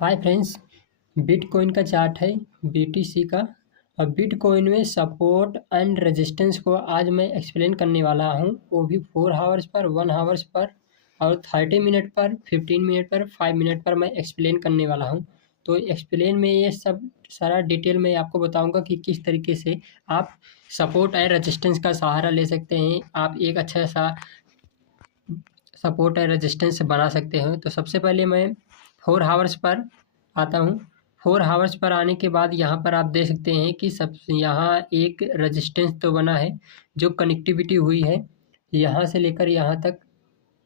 Hi friends, bitcoin का chart है BTC का। और बिटकॉइन में सपोर्ट एंड रेजिस्टेंस को आज मैं एक्सप्लेन करने वाला हूँ, वो भी 4 आवर्स पर, 1 आवर्स पर और 30 मिनट पर, 15 मिनट पर, 5 मिनट पर मैं एक्सप्लेन करने वाला हूँ। तो एक्सप्लेन में ये सब सारा डिटेल में आपको बताऊंगा कि किस तरीके से आप सपोर्ट एंड रेजिस्टेंस का सहारा ले सकते हैं, आप एक अच्छा सा सपोर्ट एंड रेजिस्टेंस बना सकते हो। तो सबसे पहले मैं 4 आवर्स पर आता हूँ। 4 आवर्स पर आने के बाद यहाँ पर आप देख सकते हैं कि सब यहाँ एक रेजिस्टेंस तो बना है, जो कनेक्टिविटी हुई है यहाँ से लेकर यहाँ तक।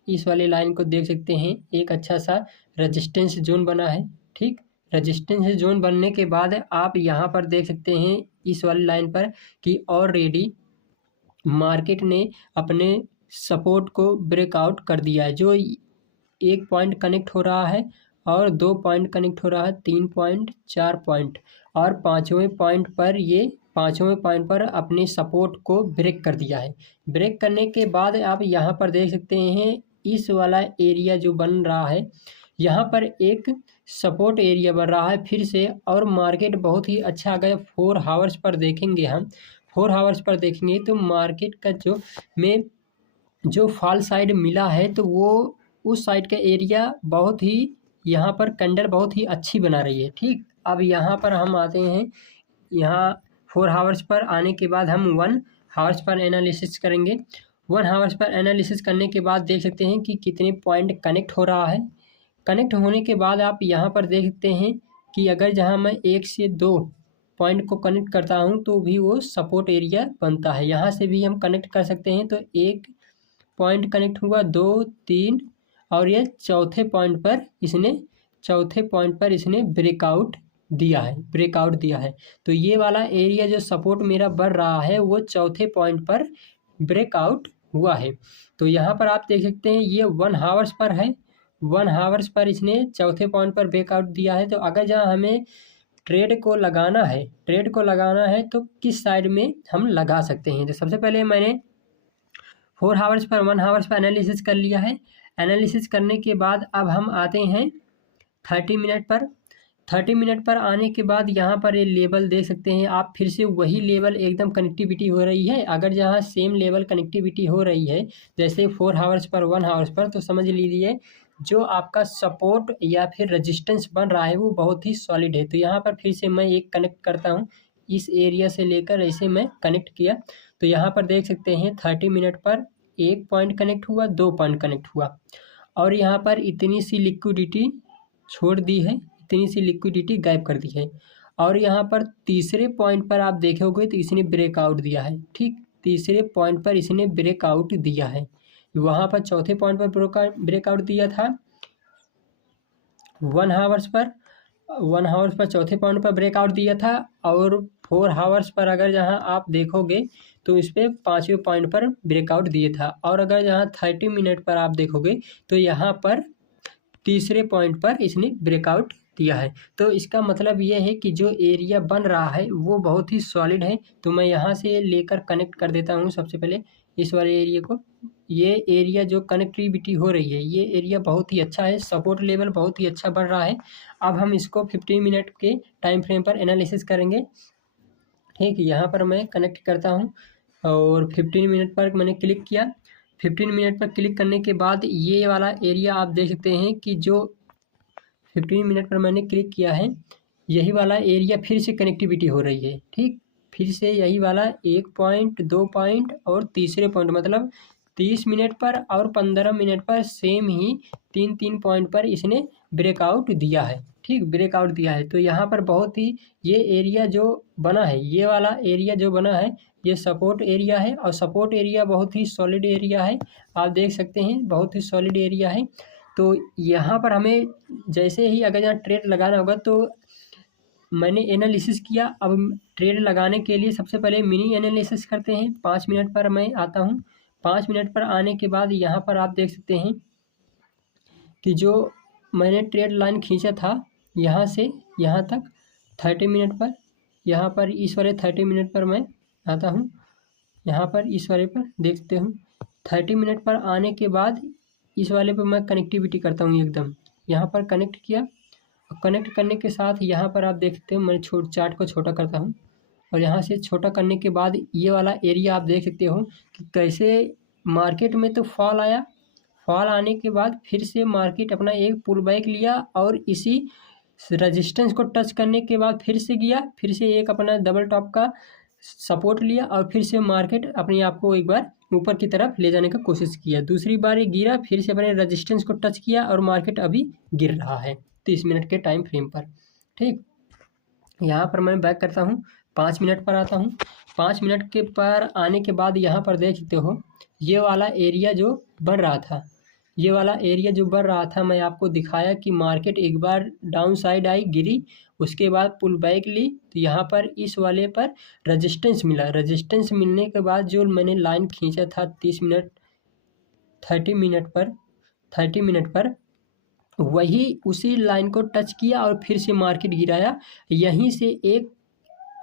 इस वाले लाइन को देख सकते हैं, एक अच्छा सा रेजिस्टेंस जोन बना है। ठीक, रेजिस्टेंस जोन बनने के बाद आप यहाँ पर देख सकते हैं इस वाली लाइन पर कि ऑलरेडी मार्केट ने अपने सपोर्ट को ब्रेकआउट कर दिया है। जो एक पॉइंट कनेक्ट हो रहा है और 2 पॉइंट कनेक्ट हो रहा है, 3 पॉइंट, 4 पॉइंट और पाँचवें पॉइंट पर अपने सपोर्ट को ब्रेक कर दिया है। ब्रेक करने के बाद आप यहाँ पर देख सकते हैं इस वाला एरिया जो बन रहा है, यहाँ पर एक सपोर्ट एरिया बन रहा है फिर से। और मार्केट बहुत ही अच्छा, अगर 4 आवर्स पर देखेंगे हम, 4 आवर्स पर देखेंगे तो मार्केट का जो फॉल साइड मिला है, तो वो उस साइड का एरिया बहुत ही, यहाँ पर कैंडल बहुत ही अच्छी बना रही है। ठीक, अब यहाँ पर हम आते हैं, यहाँ 4 आवर्स पर आने के बाद हम 1 आवर्स पर एनालिसिस करेंगे। 1 आवर्स पर एनालिसिस करने के बाद देख सकते हैं कि कितने पॉइंट कनेक्ट हो रहा है। कनेक्ट होने के बाद आप यहाँ पर देख सकते हैं कि अगर जहाँ मैं 1 से 2 पॉइंट को कनेक्ट करता हूँ तो भी वो सपोर्ट एरिया बनता है। यहाँ से भी हम कनेक्ट कर सकते हैं, तो 1 पॉइंट कनेक्ट हुआ, 2, 3 और ये चौथे पॉइंट पर इसने ब्रेकआउट दिया है। तो ये वाला एरिया जो सपोर्ट मेरा बढ़ रहा है वो चौथे पॉइंट पर ब्रेकआउट हुआ है। तो यहाँ पर आप देख सकते हैं ये 1 आवर्स पर है। 1 आवर्स पर इसने चौथे पॉइंट पर ब्रेकआउट दिया है। तो अगर जहाँ हमें ट्रेड को लगाना है तो किस साइड में हम लगा सकते हैं। तो सबसे पहले मैंने 4 hours per, 1 hours per analysis कर लिया है। एनालिसिस करने के बाद अब हम आते हैं 30 मिनट पर। 30 मिनट पर आने के बाद यहाँ पर ये लेवल देख सकते हैं आप, फिर से वही लेवल एकदम कनेक्टिविटी हो रही है। अगर जहाँ सेम लेवल कनेक्टिविटी हो रही है जैसे 4 आवर्स पर, 1 आवर्स पर, तो समझ लीजिए जो आपका सपोर्ट या फिर रेजिस्टेंस बन रहा है वो बहुत ही सॉलिड है। तो यहाँ पर फिर से मैं एक कनेक्ट करता हूँ, इस एरिया से लेकर ऐसे मैं कनेक्ट किया। तो यहाँ पर देख सकते हैं 30 मिनट पर 1 पॉइंट कनेक्ट हुआ, 2 पॉइंट कनेक्ट हुआ और यहाँ पर इतनी सी लिक्विडिटी छोड़ दी है, इतनी सी लिक्विडिटी गायब कर दी है। और यहाँ पर तीसरे पॉइंट पर आप देखोगे तो इसने ब्रेकआउट दिया है। ठीक, तीसरे पॉइंट पर इसने ब्रेकआउट दिया है। वहाँ पर चौथे पॉइंट पर ब्रेकआउट दिया था 1 आवर्स पर, 1 आवर्स पर चौथे पॉइंट पर ब्रेकआउट दिया था। और 4 आवर्स पर अगर जहाँ आप देखोगे तो इस पर 5वें पॉइंट पर ब्रेकआउट दिया था। और अगर जहाँ 30 मिनट पर आप देखोगे तो यहाँ पर तीसरे पॉइंट पर इसने ब्रेकआउट दिया है। तो इसका मतलब ये है कि जो एरिया बन रहा है वो बहुत ही सॉलिड है। तो मैं यहाँ से लेकर कनेक्ट कर देता हूँ सबसे पहले इस वाले एरिया को। ये एरिया जो कनेक्टिविटी हो रही है ये एरिया बहुत ही अच्छा है, सपोर्ट लेवल बहुत ही अच्छा बन रहा है। अब हम इसको 15 मिनट के टाइम फ्रेम पर एनालिसिस करेंगे। ठीक, यहाँ पर मैं कनेक्ट करता हूँ और 15 मिनट पर मैंने क्लिक किया। 15 मिनट पर क्लिक करने के बाद ये वाला एरिया आप देख सकते हैं कि जो 15 मिनट पर मैंने क्लिक किया है यही वाला एरिया फिर से कनेक्टिविटी हो रही है। ठीक, फिर से यही वाला 1 पॉइंट, 2 पॉइंट और तीसरे पॉइंट, मतलब 30 मिनट पर और 15 मिनट पर सेम ही 3-3 पॉइंट पर इसने ब्रेकआउट दिया है। ठीक, ब्रेकआउट दिया है। तो यहाँ पर बहुत ही ये एरिया जो बना है, ये वाला एरिया जो बना है ये सपोर्ट एरिया है और सपोर्ट एरिया बहुत ही सॉलिड एरिया है। आप देख सकते हैं बहुत ही सॉलिड एरिया है। तो यहाँ पर हमें जैसे ही अगर यहाँ ट्रेड लगाना होगा तो मैंने एनालिसिस किया। अब ट्रेड लगाने के लिए सबसे पहले मिनी एनालिसिस करते हैं। 5 मिनट पर मैं आता हूँ। 5 मिनट पर आने के बाद यहाँ पर आप देख सकते हैं कि जो मैंने ट्रेड लाइन खींचा था यहाँ से यहाँ तक 30 मिनट पर, यहाँ पर इस वाले 30 मिनट पर मैं आता हूँ। यहाँ पर इस वाले पर देखते हूँ 30 मिनट पर आने के बाद इस वाले पर मैं कनेक्टिविटी करता हूँ एकदम। यहाँ पर कनेक्ट किया कनेक्ट करने के साथ यहाँ पर आप देख सकते हो, मैं चार्ट को छोटा करता हूँ और यहाँ से छोटा करने के बाद ये वाला एरिया आप देख सकते हो कि कैसे मार्केट में तो फॉल आया, फॉल आने के बाद फिर से मार्केट अपना एक पुल बैक लिया और इसी रेजिस्टेंस को टच करने के बाद फिर से गया, फिर से एक अपना डबल टॉप का सपोर्ट लिया और फिर से मार्केट अपने आप को एक बार ऊपर की तरफ ले जाने का कोशिश किया। दूसरी बार ये गिरा, फिर से अपने रेजिस्टेंस को टच किया और मार्केट अभी गिर रहा है 30 मिनट के टाइम फ्रेम पर। ठीक, यहाँ पर मैं बैक करता हूँ, 5 मिनट पर आता हूँ। 5 मिनट के पर आने के बाद यहाँ पर देख सकते हो ये वाला एरिया जो बन रहा था, ये वाला एरिया जो बढ़ रहा था, मैं आपको दिखाया कि मार्केट एक बार डाउन साइड आई, गिरी, उसके बाद पुल बैक ली, तो यहाँ पर इस वाले पर रेजिस्टेंस मिला। रेजिस्टेंस मिलने के बाद जो मैंने लाइन खींचा था 30 मिनट पर वही उसी लाइन को टच किया और फिर से मार्केट गिराया। यहीं से एक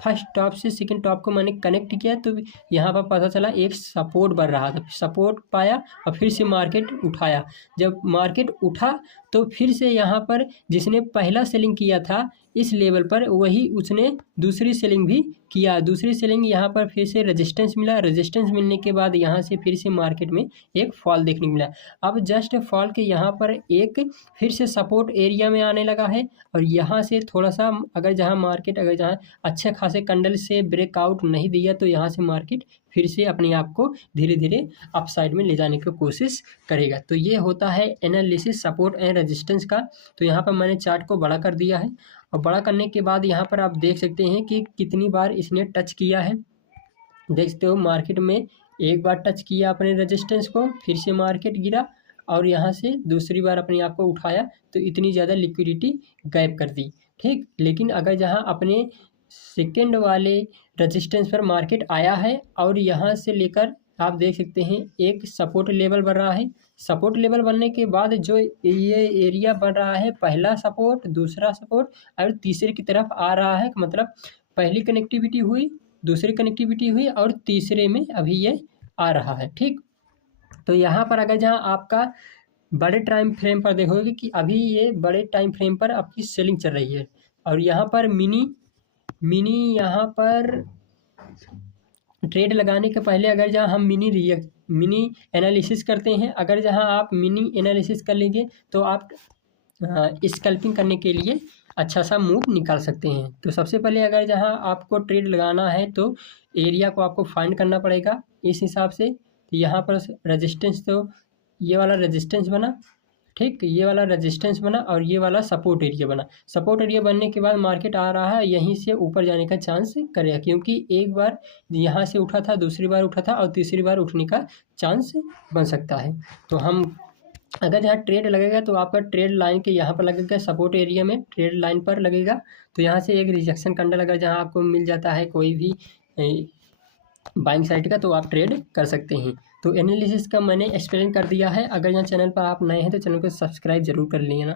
फर्स्ट टॉप से सेकंड टॉप को मैंने कनेक्ट किया तो यहाँ पर पता चला एक सपोर्ट बन रहा था, सपोर्ट पाया और फिर से मार्केट उठाया। जब मार्केट उठा तो फिर से यहाँ पर जिसने पहला सेलिंग किया था इस लेवल पर, वही उसने दूसरी सेलिंग भी किया। दूसरी सेलिंग यहाँ पर फिर से रेजिस्टेंस मिला, रेजिस्टेंस मिलने के बाद यहाँ से फिर से मार्केट में एक फॉल देखने को मिला। अब जस्ट फॉल के यहाँ पर एक फिर से सपोर्ट एरिया में आने लगा है और यहाँ से थोड़ा सा अगर जहाँ अच्छे खासे कैंडल से ब्रेकआउट नहीं दिया तो यहाँ से मार्केट फिर से अपने आप को धीरे धीरे अपसाइड में ले जाने की कोशिश करेगा। तो ये होता है एनालिसिस सपोर्ट एंड रेजिस्टेंस का। तो यहाँ पर मैंने चार्ट को बड़ा कर दिया है और बड़ा करने के बाद यहाँ पर आप देख सकते हैं कि कितनी बार इसने टच किया है। देख सकते हो मार्केट में एक बार टच किया अपने रेजिस्टेंस को, फिर से मार्केट गिरा और यहाँ से दूसरी बार अपने आप को उठाया, तो इतनी ज़्यादा लिक्विडिटी गायब कर दी। ठीक, लेकिन अगर जहाँ अपने सेकेंड वाले रेजिस्टेंस पर मार्केट आया है और यहाँ से लेकर आप देख सकते हैं एक सपोर्ट लेवल बन रहा है। सपोर्ट लेवल बनने के बाद जो ये एरिया बन रहा है, पहला सपोर्ट, दूसरा सपोर्ट और तीसरे की तरफ आ रहा है, मतलब पहली कनेक्टिविटी हुई, दूसरी कनेक्टिविटी हुई और तीसरे में अभी ये आ रहा है। ठीक, तो यहाँ पर अगर जहाँ आपका बड़े टाइम फ्रेम पर देखोगे कि अभी ये बड़े टाइम फ्रेम पर आपकी सेलिंग चल रही है और यहाँ पर मिनी यहाँ पर ट्रेड लगाने के पहले अगर जहाँ हम मिनी एनालिसिस करते हैं, अगर जहाँ आप मिनी एनालिसिस कर लेंगे तो आप स्कैल्पिंग करने के लिए अच्छा सा मूव निकाल सकते हैं। तो सबसे पहले अगर जहाँ आपको ट्रेड लगाना है तो एरिया को आपको फाइंड करना पड़ेगा इस हिसाब से। यहाँ पर रेजिस्टेंस, तो ये वाला रेजिस्टेंस बना, ठीक, ये वाला रेजिस्टेंस बना और ये वाला सपोर्ट एरिया बना। सपोर्ट एरिया बनने के बाद मार्केट आ रहा है, यहीं से ऊपर जाने का चांस करेगा क्योंकि एक बार यहाँ से उठा था, दूसरी बार उठा था और तीसरी बार उठने का चांस बन सकता है। तो हम अगर यहाँ ट्रेड लगेगा तो आपका ट्रेड लाइन के यहाँ पर लगेगा, सपोर्ट एरिया में ट्रेड लाइन पर लगेगा। तो यहाँ से एक रिजेक्शन कैंडल अगर जहाँ आपको मिल जाता है कोई भी बाइंग साइड का तो आप ट्रेड कर सकते हैं। तो एनालिसिस का मैंने एक्सप्लेन कर दिया है। अगर यहाँ चैनल पर आप नए हैं तो चैनल को सब्सक्राइब जरूर कर लेना।